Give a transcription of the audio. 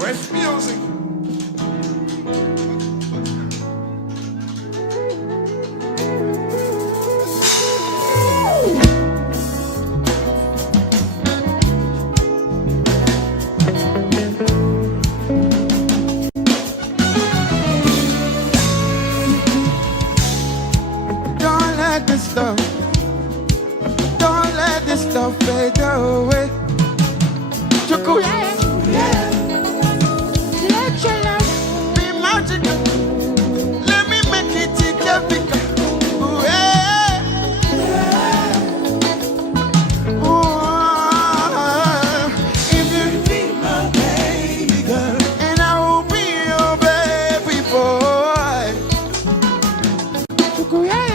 With music. Don't let this stuff fade away. Chuku, yeah. Let your love be magical. Let me make it typical. Ooh, yeah. Ooh, if you be my baby girl, and I will be your baby boy. Chuku, yeah.